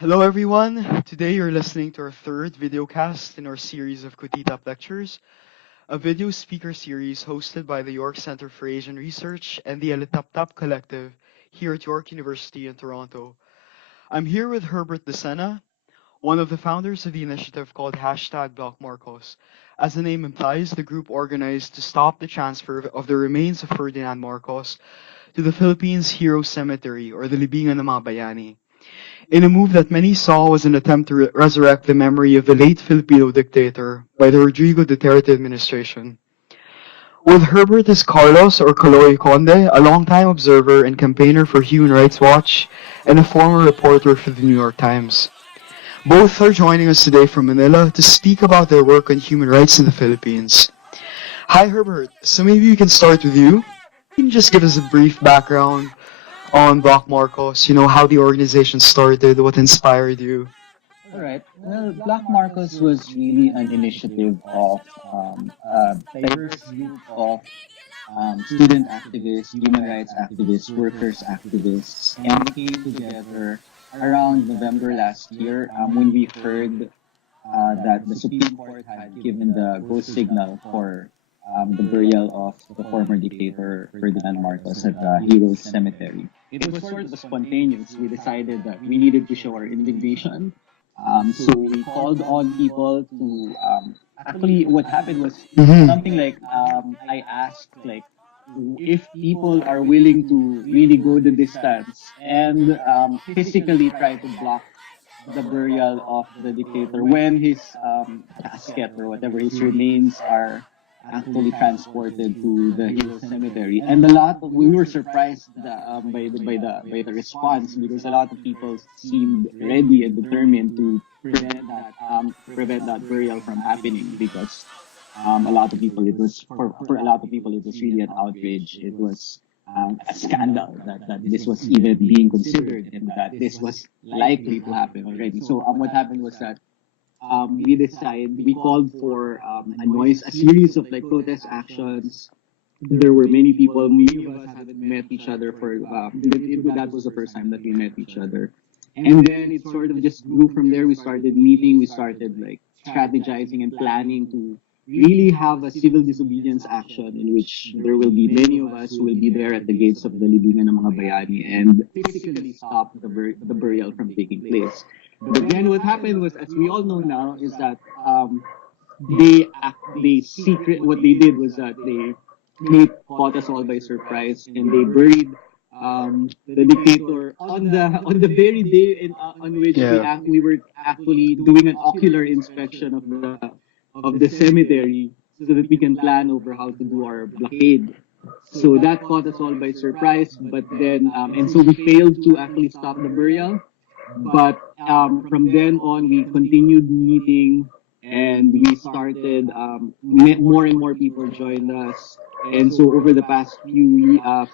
Hello everyone. Today you're listening to our third videocast in our series of Kutitap lectures, a video speaker series hosted by the York Center for Asian Research and the Elitaptap Collective here at York University in Toronto. I'm here with Herbert Docena, one of the founders of the initiative called #BlockMarcos. As the name implies, the group organized to stop the transfer of the remains of Ferdinand Marcos to the Philippines Hero Cemetery, or the Libingan ng mga Bayani, in a move that many saw was an attempt to resurrect the memory of the late Filipino dictator by the Rodrigo Duterte administration. With Herbert is Carlos or Carlos Conde, a longtime observer and campaigner for Human Rights Watch and a former reporter for the New York Times. Both are joining us today from Manila to speak about their work on human rights in the Philippines. Hi Herbert, so maybe we can start with you. Can you just give us a brief background on Block Marcos, how the organization started, what inspired you? All right. Well, Black Marcos was really an initiative of a diverse group of student activists, human rights activists, workers activists, and we came together around November last year when we heard that the Supreme Court had given the go signal for the burial of the former dictator Ferdinand Marcos at the Heroes Cemetery. It was sort of spontaneous. We decided that we needed to show our indignation. So we called on people to actually what happened was something like I asked like if people are willing to really go the distance and physically try to block the burial of the dictator when his casket or whatever his remains are actually transported to the Hill Cemetery. And we were surprised by the response because a lot of people seemed ready and determined to prevent that burial from happening because a lot of people it was for a lot of people it was really an outrage. It was a scandal that this was even being considered and that this was likely to happen already. So what happened was that we called for a series of like protest actions. There were many people. Many of us haven't met each other that was the first time that we met each other. And then it sort of just grew from there. We started meeting. We started like strategizing and planning to really have a civil disobedience action in which there will be many of us who will be there at the gates of the Libingan ng mga Bayani and physically stop the burial from taking place. But then what happened was, as we all know now, is that what they did was that they caught us all by surprise and they buried the dictator on the very day on which we were actually doing an ocular inspection of the cemetery so that we can plan over how to do our blockade. So that caught us all by surprise. But then and so we failed to actually stop the burial. But from then on, we continued meeting, and we started. More and more people joined us, and so over the past over the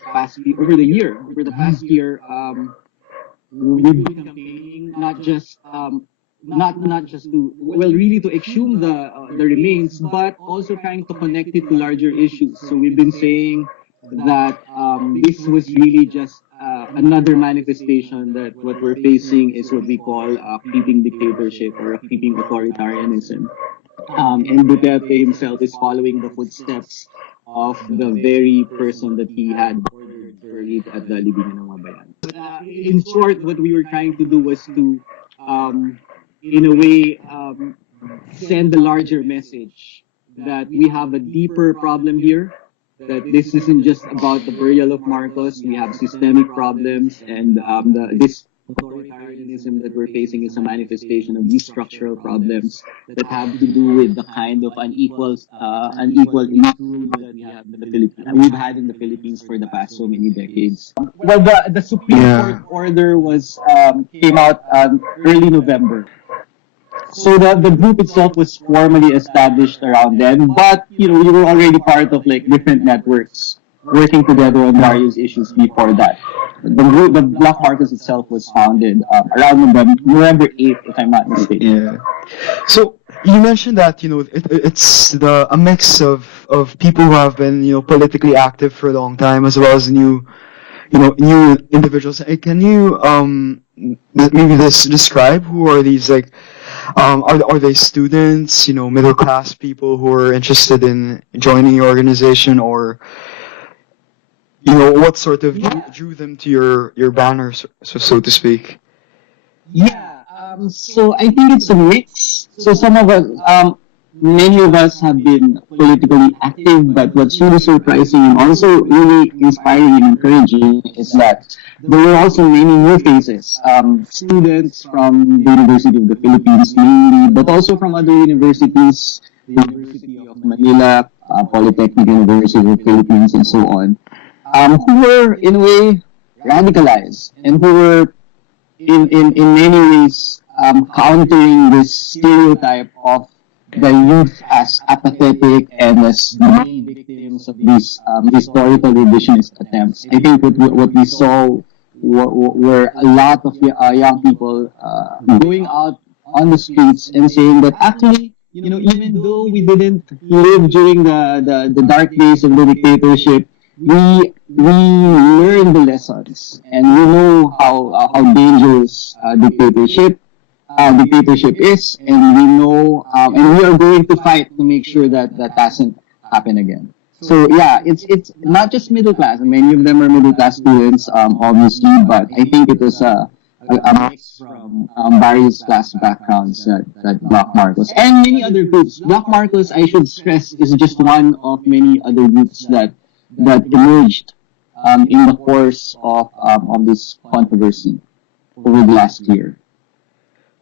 past year, we've been campaigning not just to really to exhume the remains, but also trying to connect it to larger issues. So we've been saying that this was really just another manifestation that what we're facing is what we call a creeping dictatorship or a creeping authoritarianism. And Duterte himself is following the footsteps of the very person that he had buried at the Libingan ng mga Bayan. But in short, what we were trying to do was to, in a way, send a larger message that we have a deeper problem here, that this isn't just about the burial of Marcos. We have systemic problems, and this authoritarianism that we're facing is a manifestation of these structural problems that have to do with the kind of unequal rule that we've had in the Philippines for the past so many decades. Well, the Supreme Court order came out early November. So the group itself was formally established around then, but we were already part of like different networks working together on various issues before that. The Black Marcos itself was founded around November 8th, if I'm not mistaken. Yeah. So you mentioned that it's a mix of people who have been politically active for a long time as well as new individuals. Can you maybe this describe who are these, like, are they students, middle class people who are interested in joining your organization, or what sort of drew them to your banner, so to speak? Yeah, so I think it's a mix. So some of us, many of us have been politically active, but what's really surprising and also really inspiring and encouraging is that there were also many new faces, students from the University of the Philippines mainly, but also from other universities, the University of Manila, Polytechnic University of the Philippines, and so on, who were in a way radicalized and who were in many ways countering this stereotype of the youth as apathetic and as being victims of these historical revisionist attempts. I think what we saw were a lot of young people going out on the streets and saying that actually, even though we didn't live during the dark days of the dictatorship, we learn the lessons and we know how dangerous dictatorship is, and we know and we are going to fight to make sure that that doesn't happen again. So yeah, it's not just middle class. Many of them are middle class students, obviously, but I think it was a mix from various class backgrounds that Block Marcos and many other groups. Block Marcos, I should stress, is just one of many other groups that emerged in the course of this controversy over the last year.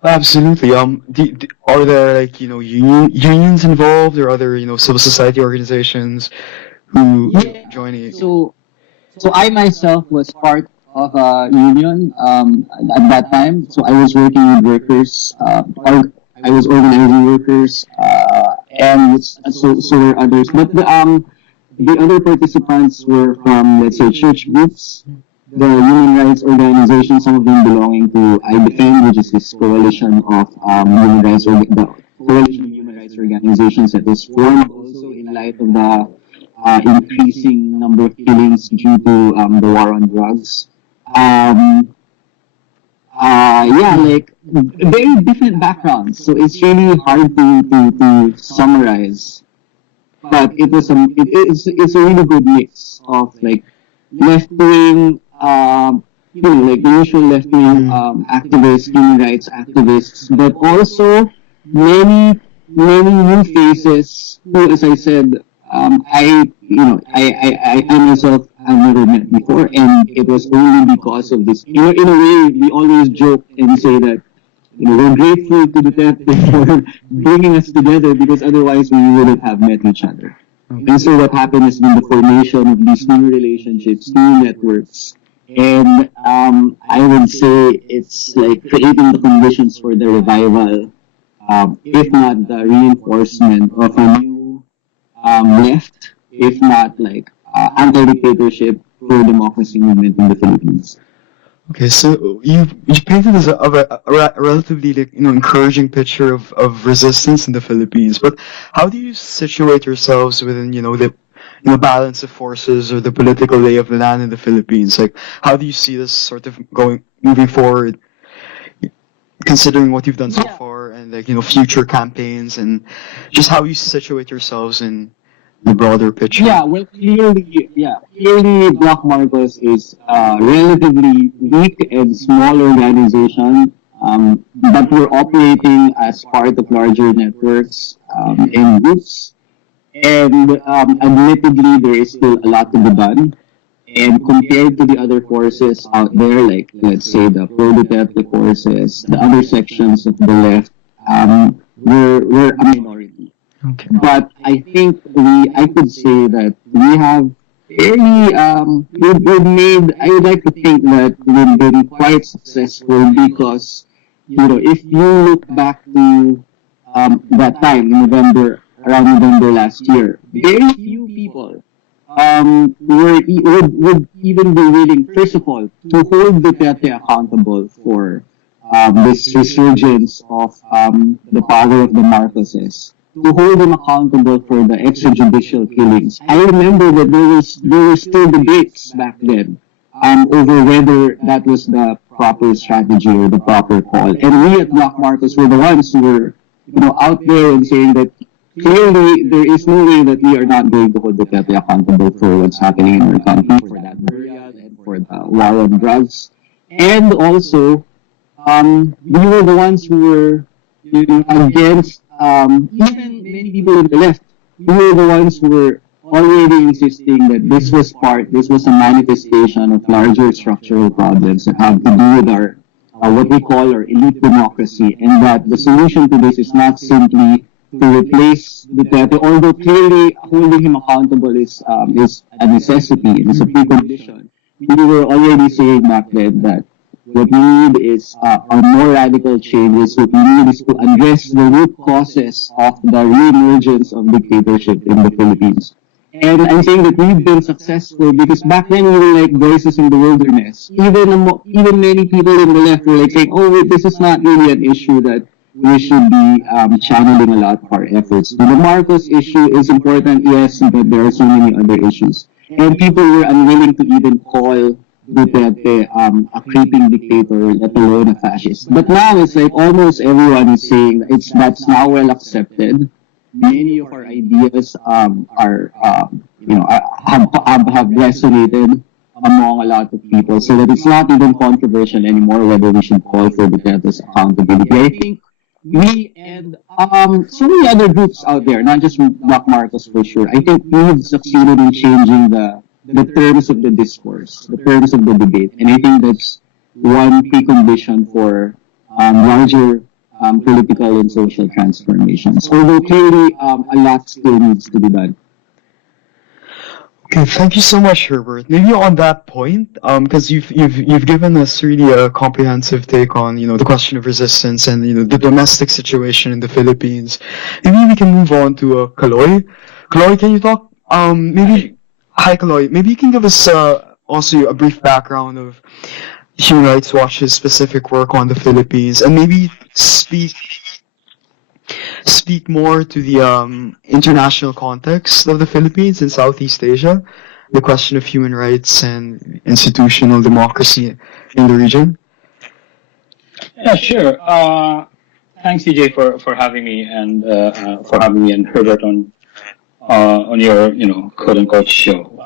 Absolutely. Are there, like, unions involved, or other civil society organizations who join you? So I myself was part of a union at that time. So I was working with workers. I was organizing workers, and so were others. But the other participants were from, let's say, church groups, the human rights organizations, some of them belonging to I Defend, which is this coalition of the coalition of human rights organizations that was formed also in light of the increasing number of killings due to the war on drugs. Like very different backgrounds, so it's really hard to summarize. But it's a really good mix of like left wing, like the usual left wing activists, human rights activists, but also many new faces who, as I said, I myself have never met before, and it was only because of this. In a way, we always joke and say that we're grateful to Duterte for bringing us together, because otherwise we wouldn't have met each other. And so what happened has been the formation of these new relationships, new networks, and I would say it's like creating the conditions for the revival, if not the reinforcement of a new left, if not like anti-dictatorship, pro-democracy movement in the Philippines. Okay, so you painted this a relatively, like, encouraging picture of resistance in the Philippines. But how do you situate yourselves within the balance of forces or the political lay of the land in the Philippines? Like, how do you see this sort of moving forward, considering what you've done so far, and like future campaigns, and just how you situate yourselves in the broader picture? Yeah, well, clearly, Block Marcos is a relatively weak and small organization, but we're operating as part of larger networks and groups. And admittedly, there is still a lot to be done. And compared to the other forces out there, like let's say the pro-Duterte forces, the other sections of the left, we're a minority. Okay. But I think I could say that we have fairly, we've made, I would like to think that we've been quite successful because, if you look back to that time, around November last year, very few people would even be willing, first of all, to hold Duterte accountable for this resurgence of the power of the Marcoses, to hold him accountable for the extrajudicial killings. I remember that there were still debates back then over whether that was the proper strategy or the proper call. And we at Black Marcos were the ones who were, out there and saying that clearly there is no way that we are not going to hold the Duterte accountable for what's happening in our country, for that burial and for the war on drugs. And also, we were the ones who were, against, even many people on the left. We were the ones who were already insisting that this was a manifestation of larger structural problems that have to do with our, what we call our elite democracy, and that the solution to this is not simply to replace Duterte, although clearly holding him accountable is a necessity, it is a precondition. We were already saying back then that what we need is a more radical changes. What we need is to address the root causes of the reemergence of dictatorship in the Philippines. And I'm saying that we've been successful because back then we were like voices in the wilderness. Even many people in the left were like saying, "Oh, wait, this is not really an issue that we should be channeling a lot of our efforts." The Marcos issue is important, yes, but there are so many other issues. And people were unwilling to even call Duterte a creeping dictator, let alone a fascist. But now it's like almost everyone is saying that's now well accepted. Many of our ideas have resonated among a lot of people, so that it's not even controversial anymore whether we should call for Duterte's accountability. I think we and so many other groups out there, not just Black Marcos for sure, I think we've succeeded in changing the terms of the discourse, the terms of the debate, and I think that's one precondition for larger political and social transformations. Although clearly a lot still needs to be done. Okay, thank you so much, Herbert. Maybe on that point, because you've given us really a comprehensive take on the question of resistance and the domestic situation in the Philippines. Maybe we can move on to Kaloy. Kaloy, can you talk? Hi, Kaloy. Maybe you can give us also a brief background of Human Rights Watch's specific work on the Philippines, and maybe speak more to the international context of the Philippines and Southeast Asia, the question of human rights and institutional democracy in the region. Yeah, sure. Thanks, CJ, for having me and Herbert on your quote unquote show.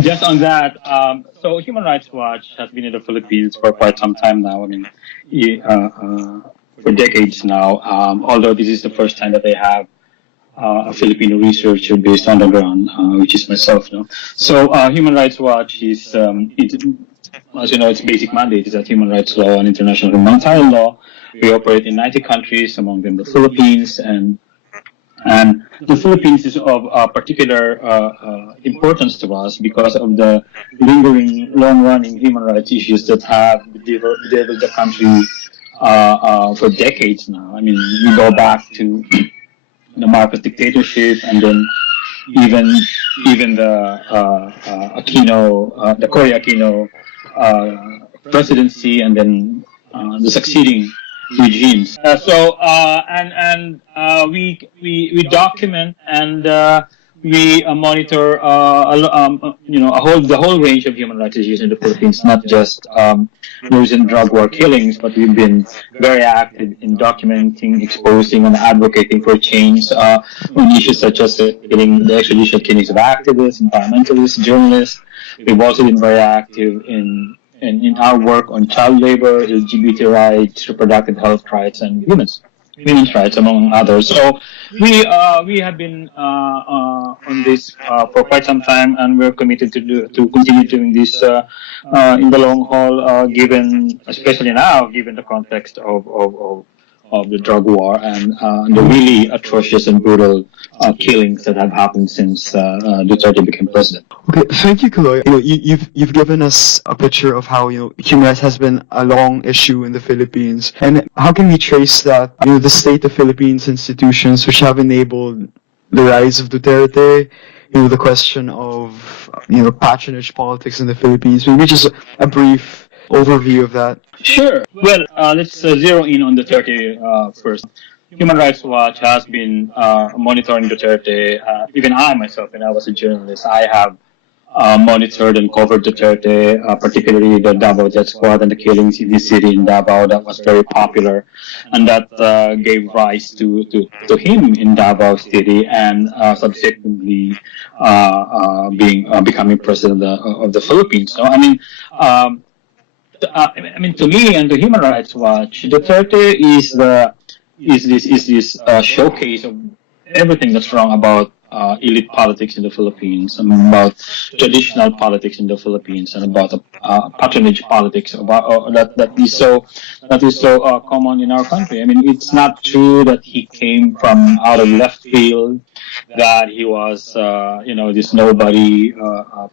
Just on that, so Human Rights Watch has been in the Philippines for quite some time now. I mean, for decades now. Although this is the first time that they have a Filipino researcher based on the ground, which is myself. No? So Human Rights Watch is, as you know, its basic mandate is that human rights law and international humanitarian law. We operate in 90 countries, among them the Philippines, and the Philippines is of particular importance to us because of the lingering, long-running human rights issues that have bedeviled the country for decades now. I mean, you go back to the Marcos dictatorship, and then even the Cory Aquino presidency, and then the succeeding regimes. We document and we monitor the whole range of human rights issues in the Philippines, not just news and drug war killings, but we've been very active in documenting, exposing, and advocating for change on issues such as the extrajudicial killings of activists, environmentalists, journalists. We've also been very active in our work on child labor, LGBT rights, reproductive health rights, and women's rights, among others. So we have been on this for quite some time, and we're committed to continue doing this in the long haul, especially now, given the context of the drug war and the really atrocious and brutal killings that have happened since Duterte became president. Okay, thank you, Kaloy. You've given us a picture of how human rights has been a long issue in the Philippines, and how can we trace that? The state of Philippines institutions which have enabled the rise of Duterte. The question of patronage politics in the Philippines. Maybe just a brief overview of that. Sure. Well, let's zero in on Duterte first. Human Rights Watch has been monitoring Duterte. Even I myself, when I was a journalist, I have monitored and covered Duterte, particularly the Davao Death Squad and the killings in the city in Davao. That was very popular, and that gave rise to him in Davao City, and subsequently becoming president of the Philippines. So I mean, to me and to Human Rights Watch, Duterte is this showcase of everything that's wrong about elite politics in the Philippines, and about traditional politics in the Philippines, and about patronage politics about that is so common in our country. I mean, it's not true that he came from out of left field, that he was this nobody,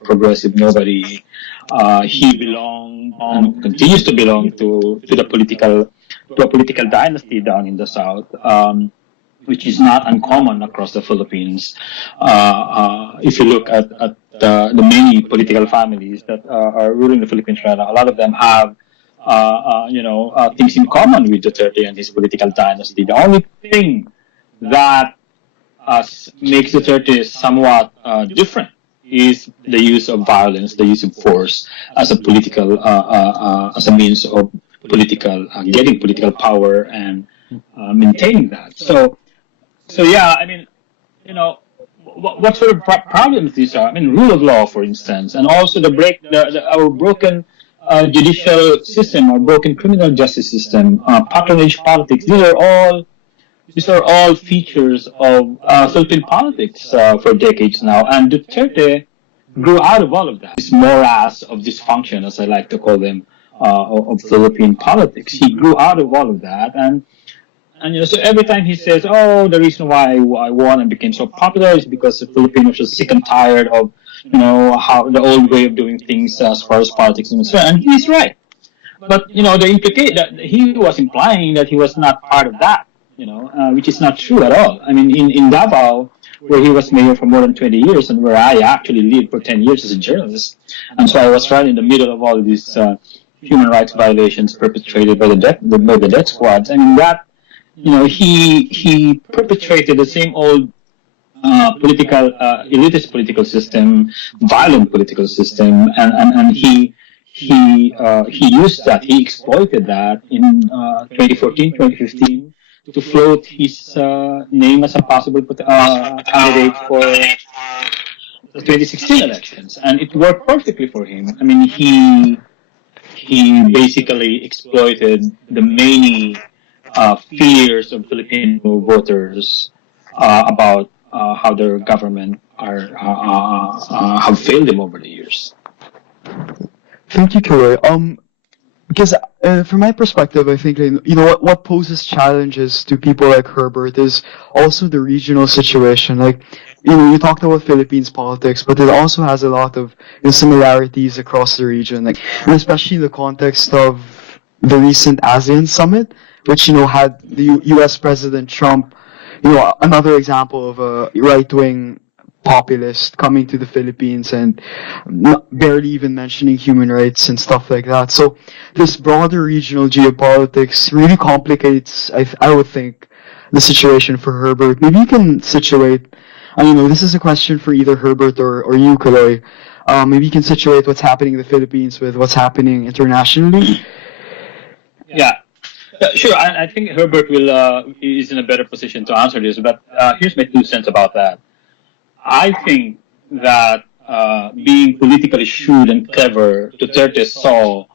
progressive nobody. He belonged and continues to belong to a political dynasty down in the south. Which is not uncommon across the Philippines. If you look at the many political families that are ruling the Philippines right now, a lot of them have things in common with Duterte and his political dynasty. The only thing that makes Duterte somewhat different is the use of violence, the use of force as a political, as a means of getting political power and maintaining that. So yeah, I mean, what sort of problems these are? I mean, rule of law, for instance, and also our broken judicial system, our broken criminal justice system, patronage politics. These are all features of Philippine politics for decades now, and Duterte grew out of all of that. This morass of dysfunction, as I like to call them, of Philippine politics. He grew out of all of that, and so every time he says, "Oh, the reason why I won and became so popular is because the Filipinos are sick and tired of, how the old way of doing things as far as politics is concerned," and he's right. But that he was implying that he was not part of that, which is not true at all. I mean, in Davao, where he was mayor for more than 20 years, and where I actually lived for 10 years as a journalist, and so I was right in the middle of all of these human rights violations perpetrated by the death squads. I mean that. He perpetrated the same old elitist political system, violent political system, and he used that, he exploited that in 2014, 2015 to float his name as a possible candidate for the 2016 elections, and it worked perfectly for him. I mean, he basically exploited the many fears of Filipino voters about how their government have failed them over the years. Thank you, Kiloy. Because from my perspective, I think what poses challenges to people like Herbert is also the regional situation. Like, you talked about Philippines politics, but it also has a lot of similarities across the region, like, and especially in the context of the recent ASEAN summit, which had the U.S. President Trump, another example of a right-wing populist coming to the Philippines and barely even mentioning human rights and stuff like that. So this broader regional geopolitics really complicates, I would think, the situation for Herbert. Maybe you can situate, this is a question for either Herbert or you, Kaloy. Maybe you can situate what's happening in the Philippines with what's happening internationally. Yeah. Sure, I think Herbert is in a better position to answer this, but here's my 2 cents about that. I think that being politically shrewd and clever, Duterte saw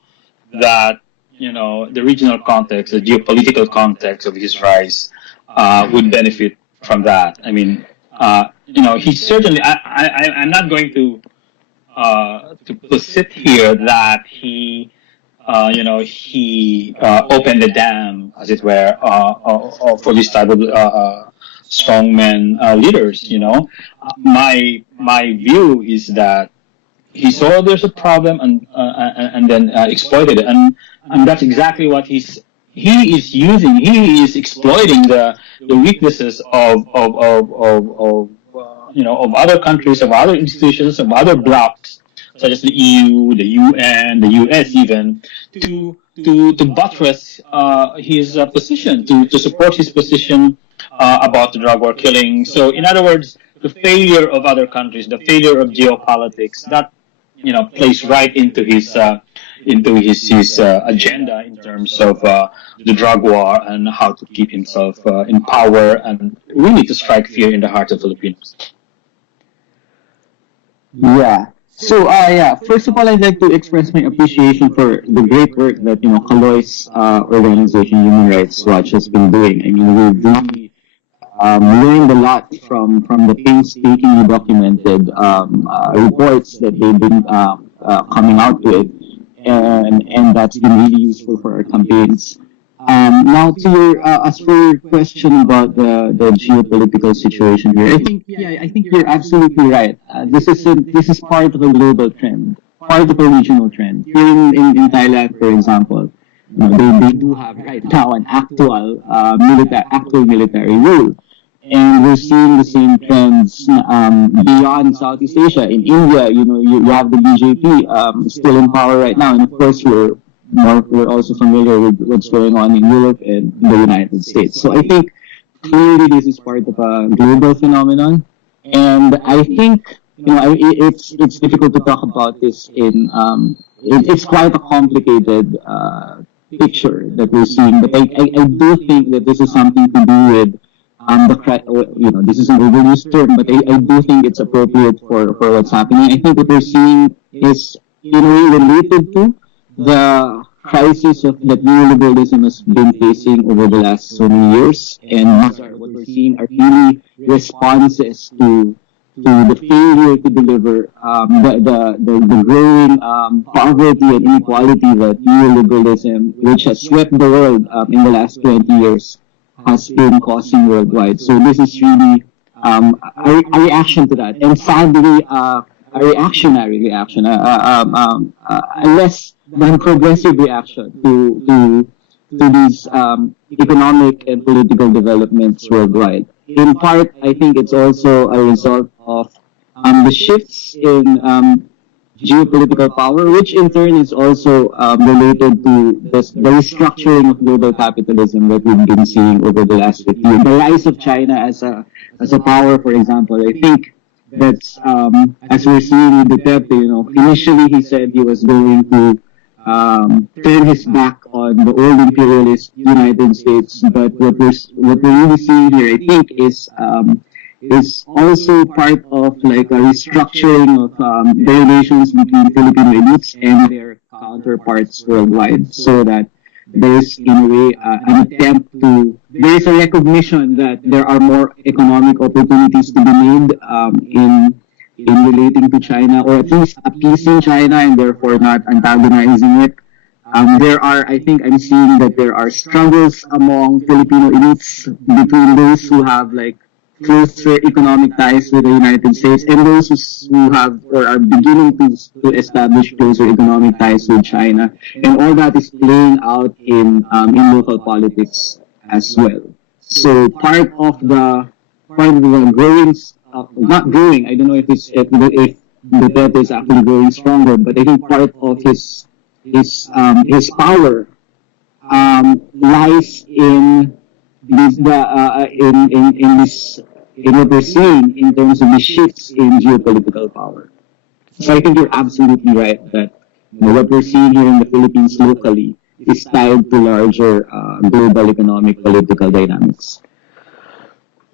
that the regional context, the geopolitical context of his rise would benefit from that. I mean, he certainly. I'm not going to posit here that he opened the dam, as it were, for this type of strongman leaders. My view is that he saw there's a problem and then exploited it, and that's exactly what he is using. He is exploiting the weaknesses of other countries, of other institutions, of other blocs, such as the EU, the UN, the US even, to buttress his position, to support his position about the drug war killing. So in other words, the failure of other countries, the failure of geopolitics, plays right into his agenda in terms of the drug war and how to keep himself in power and really to strike fear in the heart of Filipinos. Yeah. So, yeah, first of all, I'd like to express my appreciation for the great work that, Kaloy's organization, Human Rights Watch, has been doing. I mean, we've really learned a lot from the painstakingly documented reports that they've been coming out with, and that's been really useful for our campaigns. Now, to your as for your question about the geopolitical situation here, I think you're absolutely right. This is part of a global trend, part of a regional trend. Here in Thailand, for example, they do have right now an actual military rule. And we're seeing the same trends beyond Southeast Asia. In India, you have the BJP still in power right now, and of course we're also familiar with what's going on in Europe and the United States. So I think clearly this is part of a global phenomenon, and I think it's difficult to talk about this it's quite a complicated picture that we're seeing, but I do think that this is something to do with this is an overused term, but I do think it's appropriate for what's happening. I think what we're seeing is, related to the crisis that neoliberalism has been facing over the last so many years, and what we're seeing are really responses to the failure to deliver the growing poverty and inequality that neoliberalism, which has swept the world in the last 20 years, has been causing worldwide. So this is really a reaction to that, and sadly, a reactionary reaction, a less than progressive reaction to these economic and political developments worldwide. In part, I think it's also a result of the shifts in geopolitical power, which in turn is also related to the restructuring of global capitalism that we've been seeing over the last 50 years. The rise of China as a power, for example, I think that's as we're seeing with Duterte. Initially he said he was going to turn his back on the old imperialist United States, but what we're really seeing here, I think, is also part of like a restructuring of the relations between Filipino elites and their counterparts worldwide, so that there's in a way there is a recognition that there are more economic opportunities to be made in relating to China, or at least appeasing China and therefore not antagonizing it. I think I'm seeing that there are struggles among Filipino elites between those who have like closer economic ties with the United States and those who have or are beginning to establish closer economic ties with China, and all that is playing out in local politics as well. So part of the growing, not growing, I don't know if the debt is actually growing stronger, but I think part of his power lies in what we're seeing in terms of the shifts in geopolitical power. So I think you're absolutely right that what we're seeing here in the Philippines locally is tied to larger global economic political dynamics.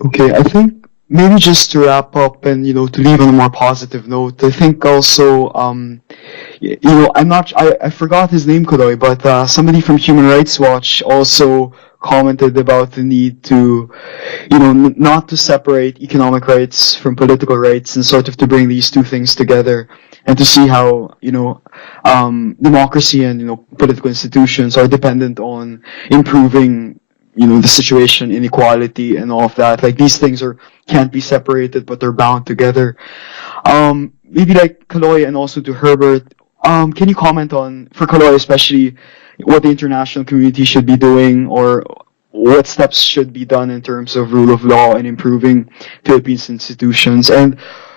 Okay, I think maybe just to wrap up and to leave on a more positive note, I think also I forgot his name, Kodoy, but somebody from Human Rights Watch also commented about the need to not to separate economic rights from political rights, and sort of to bring these two things together, and to see how democracy and political institutions are dependent on improving the situation, inequality, and all of that. Like, these things can't be separated, but they're bound together. Maybe like Kaloy and also to Herbert, can you comment on, for Kaloy especially, what the international community should be doing, or what steps should be done in terms of rule of law and improving Philippines institutions? And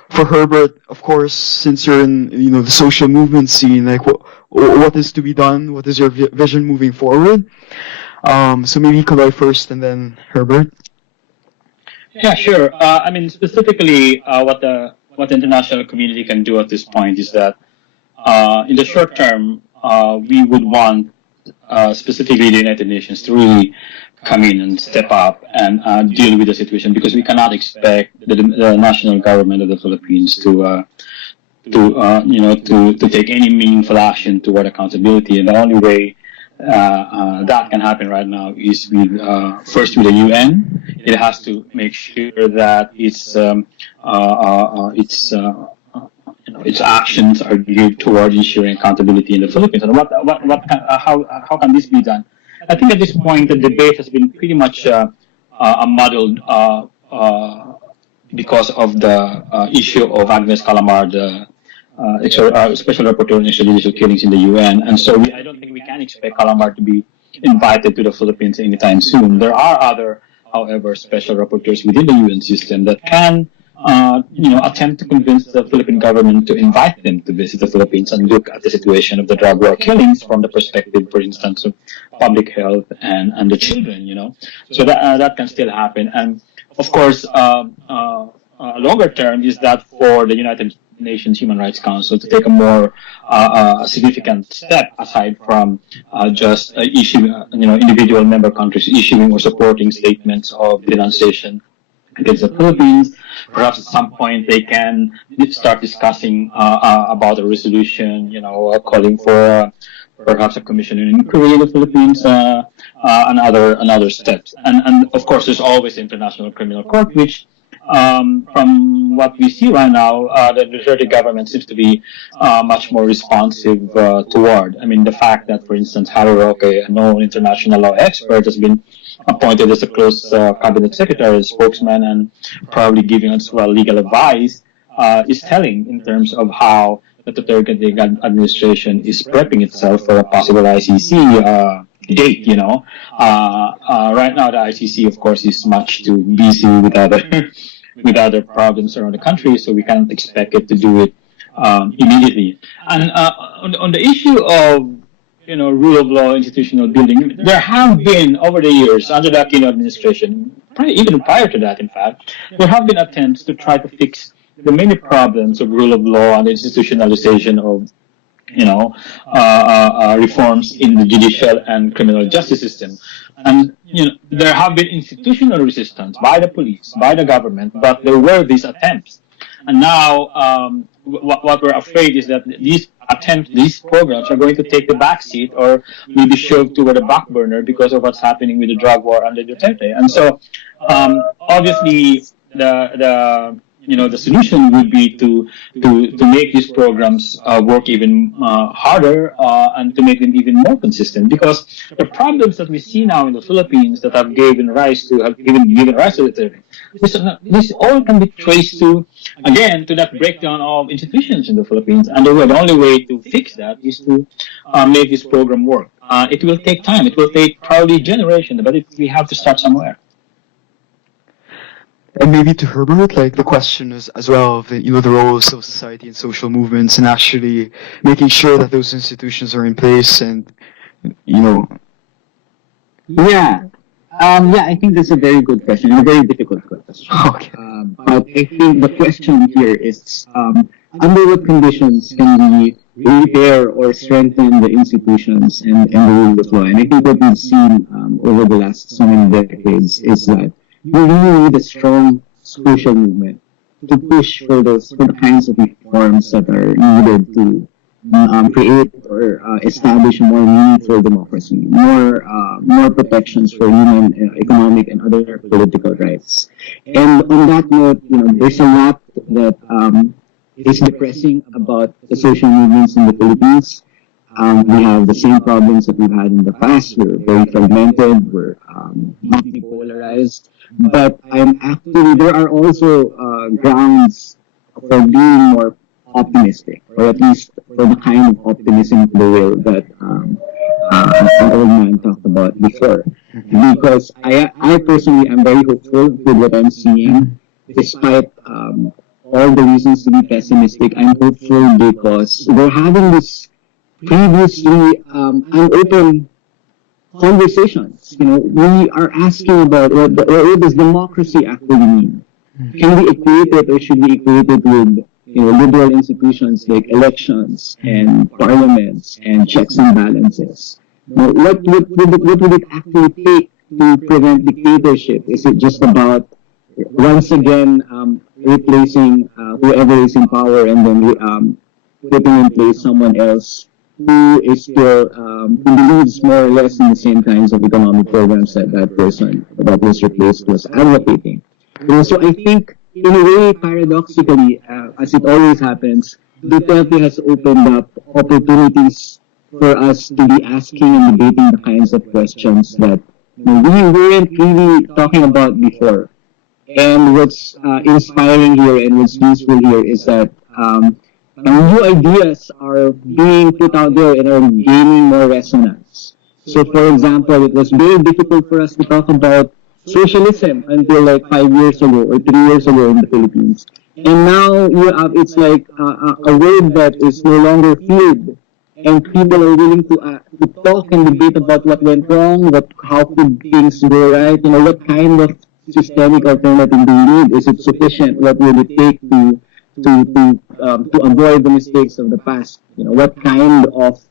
for Herbert, of course, since you're in the social movement scene, like what is to be done? What is your vision moving forward? So maybe Kaloy first, and then Herbert. Yeah, sure. I mean, specifically, what the international community can do at this point is that in the short term, we would want specifically the United Nations to really come in and step up and deal with the situation, because we cannot expect the national government of the Philippines to take any meaningful action toward accountability. And the only way that can happen right now is with first with the UN. It has to make sure that its actions are geared toward ensuring accountability in the Philippines. And how can this be done? I think at this point the debate has been pretty much muddled because of the issue of Agnes Calamar, the special rapporteur on extrajudicial killings in the UN. And so I don't think we can expect Calamar to be invited to the Philippines anytime soon. There are other, however, special rapporteurs within the UN system that can attempt to convince the Philippine government to invite them to visit the Philippines and look at the situation of the drug war killings from the perspective, for instance, of public health and the children, So that can still happen. And of course, longer term is that for the United Nations Human Rights Council to take a more significant step aside from just issuing, individual member countries issuing or supporting statements of denunciation against the Philippines. Perhaps at some point they can start discussing about a resolution, calling for perhaps a commission in inquiry in the Philippines and other steps. And of course, there's always the International Criminal Court, which from what we see right now, the Duterte government seems to be much more responsive toward. I mean, the fact that, for instance, Harry Roque, a known international law expert, has bbeen appointed as a close cabinet secretary, spokesman, and probably giving us legal advice is telling in terms of how the Duterte administration is prepping itself for a possible ICC date. Right now the ICC, of course, is much too busy with other problems around the country, so we can't expect it to do it immediately. And on the issue of rule of law, institutional building, there have been, over the years, under the Aquino administration, even prior to that, in fact, there have been attempts to try to fix the many problems of rule of law and institutionalization of, reforms in the judicial and criminal justice system. And, there have been institutional resistance by the police, by the government, but there were these attempts. And now, what we're afraid is that these attempts, these programs are going to take the back seat or maybe shoved toward the back burner because of what's happening with the drug war under Duterte. And so, obviously, the solution would be to make these programs work even harder and to make them even more consistent. Because the problems that we see now in the Philippines that have given rise to Duterte, this all can be traced to that breakdown of institutions in the Philippines. And the only way to fix that is to make this program work. It will take time. It will take probably generations, but we have to start somewhere. And maybe to Herbert, the question is as well of the role of civil society and social movements and actually making sure that those institutions are in place and, I think that's a very good question, a very difficult question. Okay. But I think the question here is, under what conditions can we repair or strengthen the institutions and the rule of law? And I think what we've seen over the last so many decades is that we really need a strong social movement to push for the kinds of reforms that are needed to create or establish a more meaningful democracy, more protections for human, economic, and other political rights. And on that note, there's a lot that is depressing about the social movements in the Philippines. We have the same problems that we've had in the past. We're very fragmented. We're multipolarized. But there are also grounds for being more optimistic, or at least for the kind of optimism, if you will, that an old man talked about before. Because I personally am very hopeful with what I'm seeing, despite all the reasons to be pessimistic. I'm hopeful because we're having this previously unopened conversations. We are asking about what does democracy actually mean? Can we equate it, or should we equate it with liberal institutions like elections and parliaments and checks and balances. Now, what would it actually take to prevent dictatorship? Is it just about once again replacing whoever is in power and then putting in place someone else who is still who believes more or less in the same kinds of economic programs that that person that was replaced was advocating? So I think, in a way, paradoxically, as it always happens, Duterte has opened up opportunities for us to be asking and debating the kinds of questions that we weren't really talking about before. And what's inspiring here and what's useful here is that new ideas are being put out there and are gaining more resonance. So, for example, it was very difficult for us to talk about socialism until like 5 years ago or 3 years ago in the Philippines. And now it's like a word that is no longer feared. And people are willing to talk and debate about what went wrong, how could things go right, what kind of systemic alternative do we need? Is it sufficient? What will it take to avoid the mistakes of the past? What kind of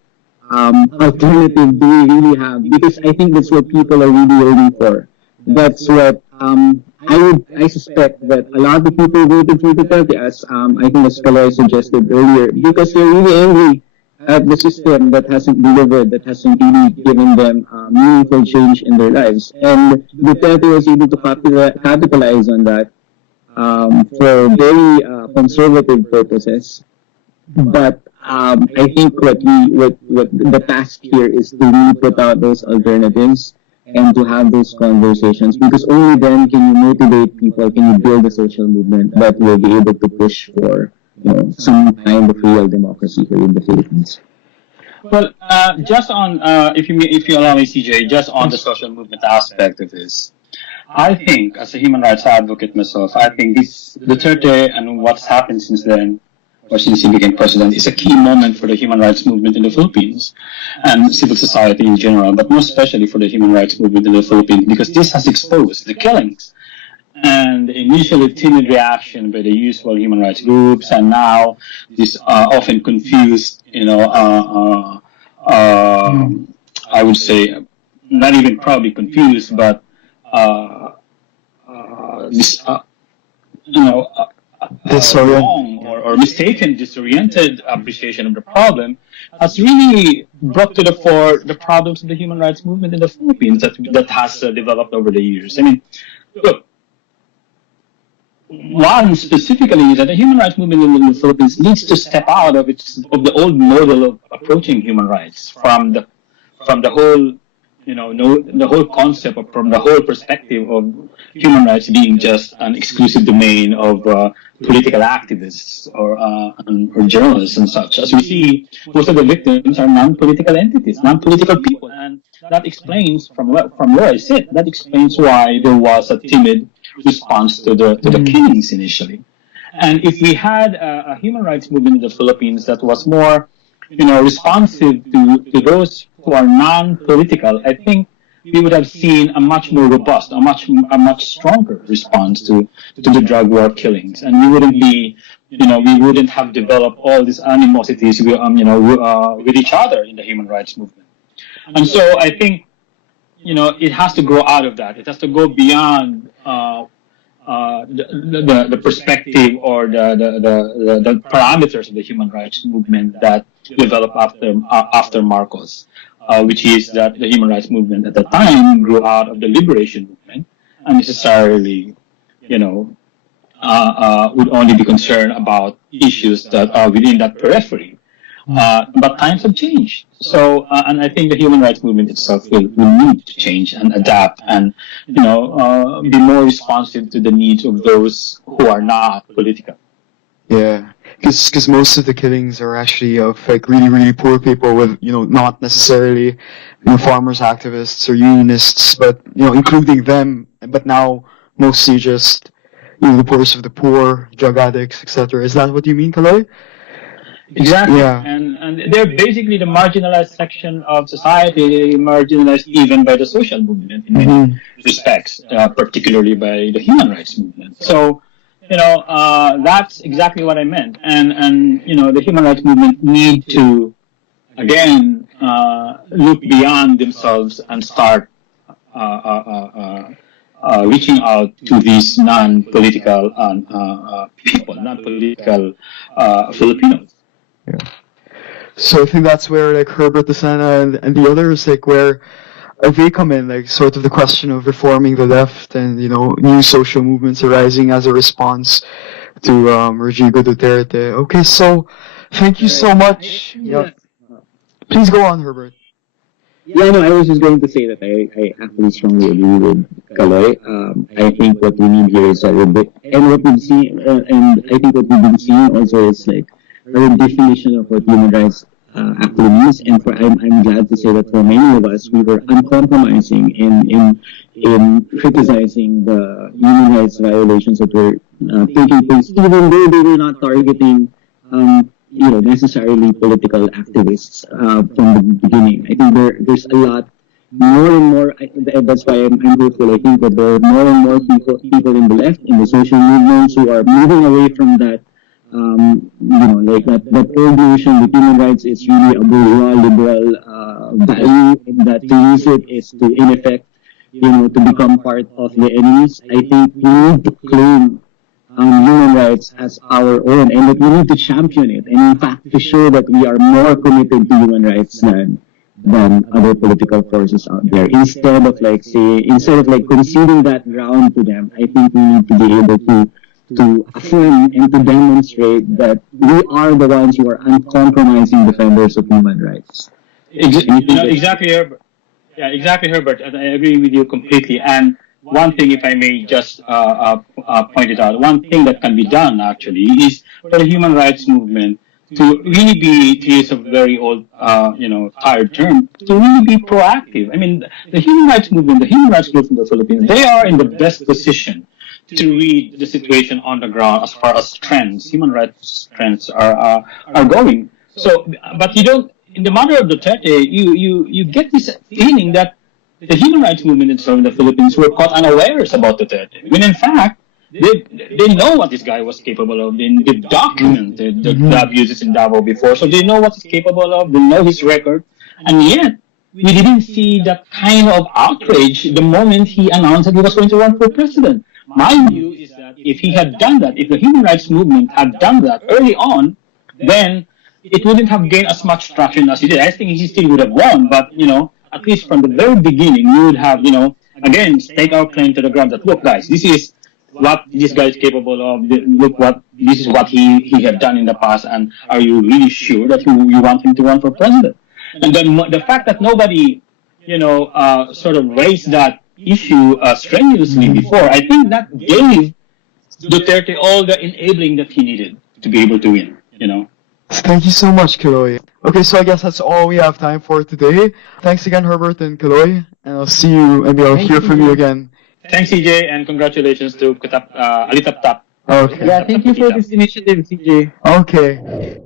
alternative do we really have? Because I think that's what people are really waiting for. That's what I suspect that a lot of people voted for Duterte, as I think as Kaloy suggested earlier, because they're really angry at the system that hasn't delivered, that hasn't really given them meaningful change in their lives. And Duterte was able to capitalize on that for very conservative purposes. But I think what the task here is to really put out those alternatives and to have those conversations, because only then can you motivate people, can you build a social movement that will be able to push for some kind of real democracy here in the Philippines. Well, just on if you allow me, CJ, just on the social movement aspect of this, I think as a human rights advocate myself, I think this Duterte and what's happened since then, or since he became president, is a key moment for the human rights movement in the Philippines and civil society in general, but more especially for the human rights movement in the Philippines, because this has exposed the killings and the initially timid reaction by the usual human rights groups, and now this often confused, I would say, not even probably confused, but this, wrong or mistaken, disoriented appreciation of the problem has really brought to the fore the problems of the human rights movement in the Philippines that has developed over the years. I mean, look, one specifically is that the human rights movement in the Philippines needs to step out of the old model of approaching human rights from the whole the whole concept of, from the whole perspective of human rights being just an exclusive domain of political activists or journalists and such. As we see, most of the victims are non-political entities, non-political people, and that explains from where I sit. That explains why there was a timid response to the killings initially. And if we had a human rights movement in the Philippines that was more, responsive to those who are non-political, I think we would have seen a much more robust, a much stronger response to the drug war killings, and we wouldn't be, we wouldn't have developed all these animosities, with each other in the human rights movement. And so I think, it has to grow out of that. It has to go beyond the perspective or the parameters of the human rights movement that developed after Marcos, which is that the human rights movement at the time grew out of the liberation movement, and necessarily, would only be concerned about issues that are within that periphery. But times have changed. So, and I think the human rights movement itself will need to change and adapt and, be more responsive to the needs of those who are not political. Yeah, because most of the killings are actually of like really, really poor people with, not necessarily, farmers, activists or unionists, but, including them, but now mostly just, the poorest of the poor, drug addicts, etc. Is that what you mean, Kaloy? Exactly, Yeah. And they're basically the marginalized section of society, marginalized even by the social movement in many respects, particularly by the human rights movement. So, that's exactly what I meant. And the human rights movement need to, again, look beyond themselves and start reaching out to these non-political people, non-political Filipinos. Yeah. So I think that's where like Herbert Docena and the others like where they come in, like sort of the question of reforming the left and new social movements arising as a response to Rodrigo Duterte. Okay, so thank you so much. Yeah. Please go on, Herbert. Yeah, no, I was just going to say that I actually strongly agree with Kaloy. I think what we need here is a little bit, and what we've seen, and I think what we've been seeing also is like a definition of what human rights actually means. And I'm glad to say that for many of us, we were uncompromising in criticizing the human rights violations that were taking place, even though they were not targeting necessarily political activists from the beginning. I think there's a lot more and more. That's why I'm hopeful. I think that there are more and more people in the left, in the social movements, who are moving away from that. Like that old notion that human rights is really a bourgeois liberal value, and that to use it is to, in effect, to become part of the enemies. I think we need to claim human rights as our own, and that we need to champion it, and in fact to show that we are more committed to human rights than other political forces out there. Instead of conceding that ground to them, I think we need to be able to affirm and to demonstrate that we are the ones who are uncompromising defenders of human rights. Exactly, Herbert. Yeah, exactly, Herbert. And I agree with you completely. And one thing, if I may just point it out, one thing that can be done actually is for the human rights movement to really be, to use a very old, tired term, to really be proactive. I mean, the human rights movement, the human rights group in the Philippines, they are in the best position to read the situation on the ground as far as trends, human rights trends are going. So, but you don't, in the matter of Duterte, you get this feeling that the human rights movement in the Philippines were caught unawares about Duterte. When in fact, they know what this guy was capable of. They've documented the abuses in Davao before, so they know what he's capable of. They know his record, and yet we didn't see that kind of outrage the moment he announced that he was going to run for president. My view is that if he had done that, if the human rights movement had done that early on, then it wouldn't have gained as much traction as he did. I think he still would have won, but at least from the very beginning, we would have again stake our claim to the ground that, look, guys, this is what this guy is capable of. Look, this is what he had done in the past, and are you really sure that you want him to run for president? And then the fact that nobody sort of raised that issue strenuously before, I think that gave Duterte all the enabling that he needed to be able to win, Thank you so much, Kaloy. Okay, so I guess that's all we have time for today. Thanks again, Herbert and Kaloy, and I'll see you, maybe I'll hear from you again. Thanks, CJ, and congratulations to Alitap Tap. Okay. Yeah, thank you for this initiative, CJ. Okay.